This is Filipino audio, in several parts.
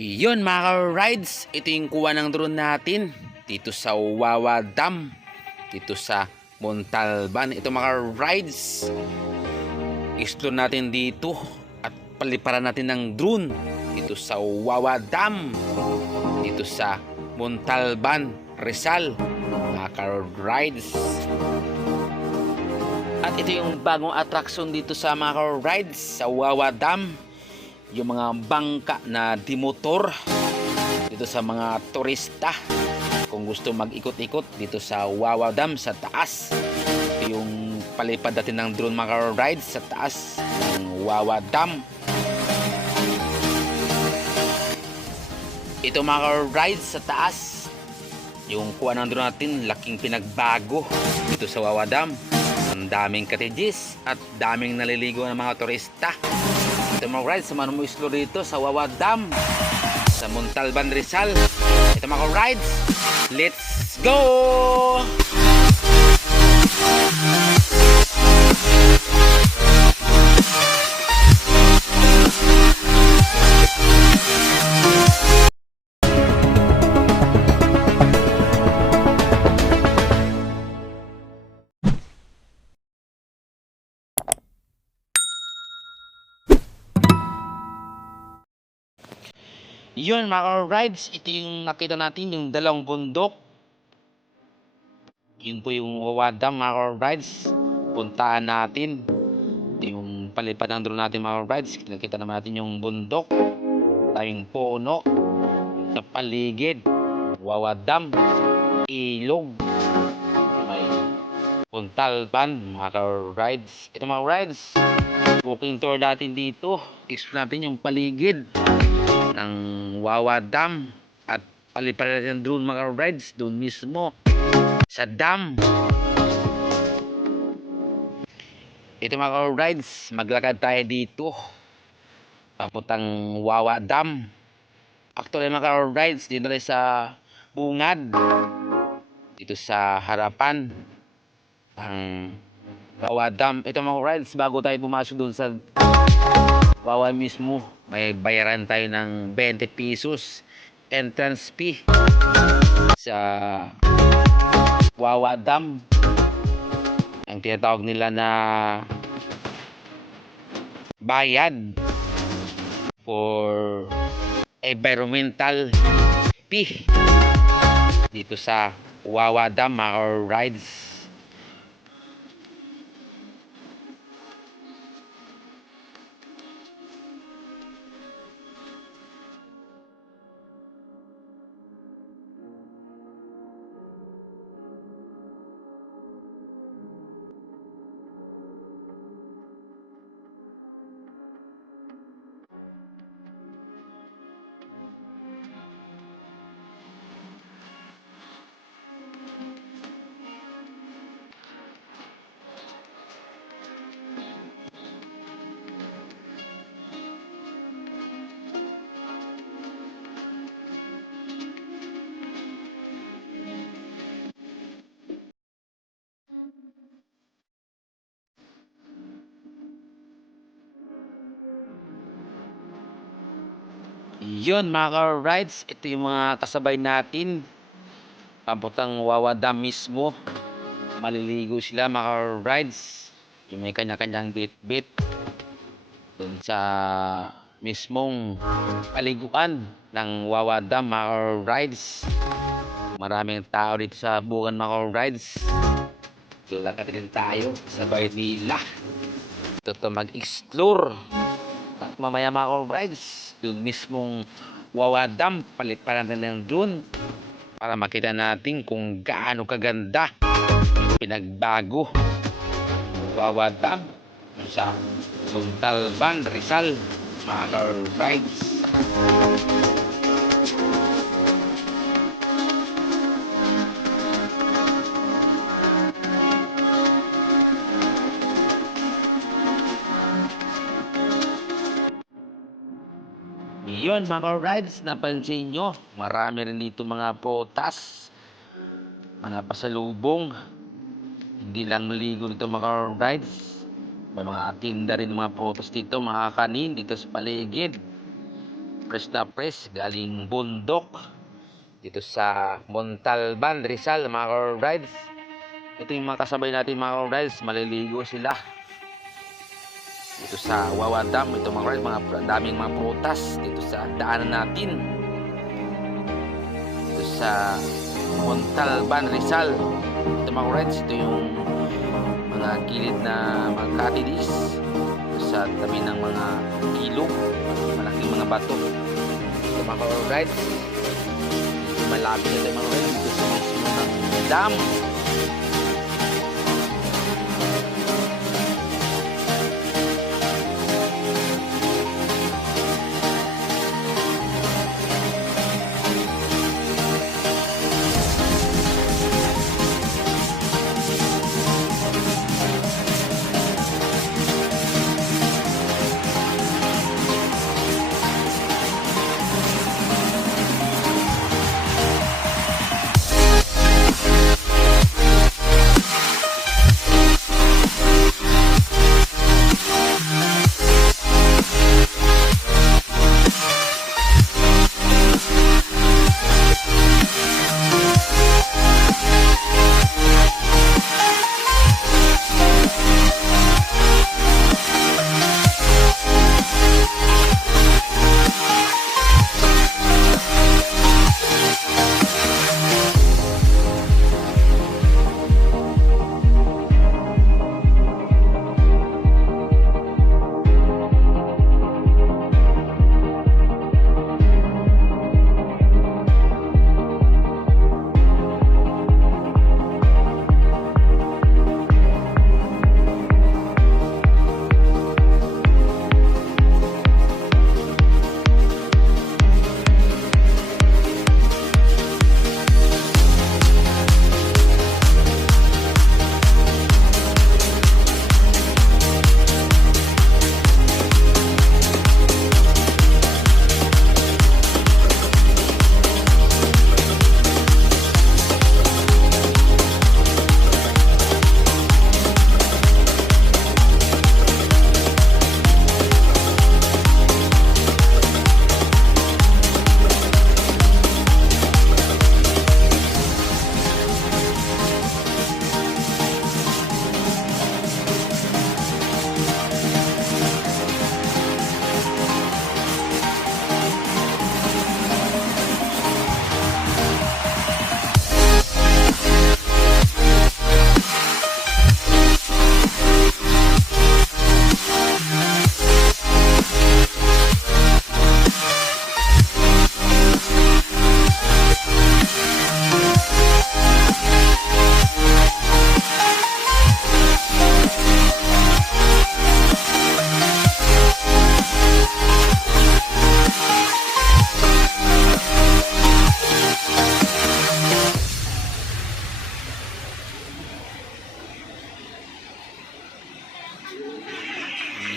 Iyon mga rides, ito yung kuha ng drone natin dito sa Wawa Dam, dito sa Montalban. Ito mga rides, explore natin dito at paliparan natin ng drone dito sa Wawa Dam, dito sa Montalban, Rizal, mga rides. At ito yung bagong attraction dito sa mga rides sa Wawa Dam, yung mga bangka na dimotor dito sa mga turista kung gusto mag-ikot-ikot dito sa Wawa Dam sa taas. Ito yung palipad natin ng drone mga rides sa taas ng Wawa Dam. Ito mga rides sa taas, yung kuha ng drone natin, laking pinagbago dito sa Wawa Dam. Ang daming cottages at daming naliligo ng mga turista. Ito mga rides, samahan mo explore dito sa Wawa Dam sa Montalban, Rizal. Ito mga rides, let's go! Yun mga rides, ito yung nakita natin, yung dalawang bundok. Yun po yung Wawa Dam mga rides. Puntaan natin. Ito yung palipad ng drone natin mga rides. Nakita naman natin yung bundok. Tayong puno sa paligid. Wawa Dam, ilog, may Montalban mga rides. Ito mga rides, walking tour natin dito. Explore natin yung paligid ng Wawa Dam at paliparan natin drone mga rides doon mismo sa dam. Ito mga rides, maglakad tayo dito papuntang Wawa Dam. Actually mga rides, dito tayo sa bungad, dito sa harapan ng Wawa Dam. Ito mga rides, bago tayo pumasok doon sa Wawa mismo, may bayaran tayo ng 20 pesos entrance fee sa Wawa Dam. Ang tinatawag nila na bayad for environmental fee dito sa Wawa Dam mga rides. Yun mga rides, ito yung mga kasabay natin papuntang Wawa Dam mismo. Maliligo sila mga rides, yung may kanya-kanyang bit-bit dun sa mismong paliguan ng Wawa Dam mga rides. Maraming tao dito sa bukan mga rides. Lakad din tayo sabay nila ito mag-explore. At mamaya mga rides, yung mismong Wawa Dam, palit pa natin ng drone para makita natin kung gaano kaganda pinagbago Wawa Dam sa Montalban, Rizal mga rides. Yun mga rides, napansin nyo, marami rin dito mga potas, mga pasalubong. Hindi lang maligo dito mga rides, may mga tinda rin mga potas dito, mga kanin dito sa paligid. press galing bundok dito sa Montalban, Rizal mga rides. Ito yung mga kasabay natin mga rides, maliligo sila dito sa Wawa Dam. Ito mga rides, daming mga prutas dito sa daanan natin dito sa Montalban, Rizal. Ito mga rides, ito yung mga gilid na mga cottages sa tabi ng mga ilog, malaking mga bato. Ito mga rides, malapit ito mga rides dito sa mismo ng dam.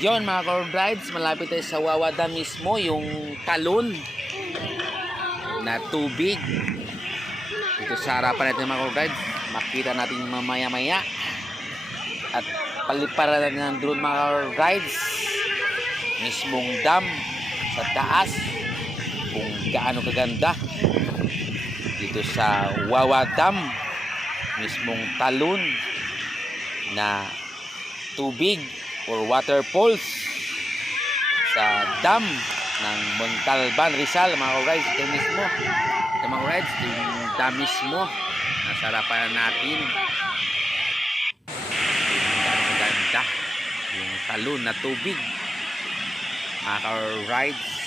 Yon mga rides, malapit tayo sa Wawa Dam mismo, yung talon na tubig dito sa harapan natin mga rides. Makita natin mamaya-maya at paliparan natin ng drone mga rides mismong dam sa taas, kung gaano kaganda dito sa Wawa Dam, mismong talon na tubig or waterfalls sa dam ng Montalban, Rizal mga rides. Ito mismo, ito mga rides, yung dam mismo nasa harapan natin. Yung ganda, yung talon na tubig mga rides.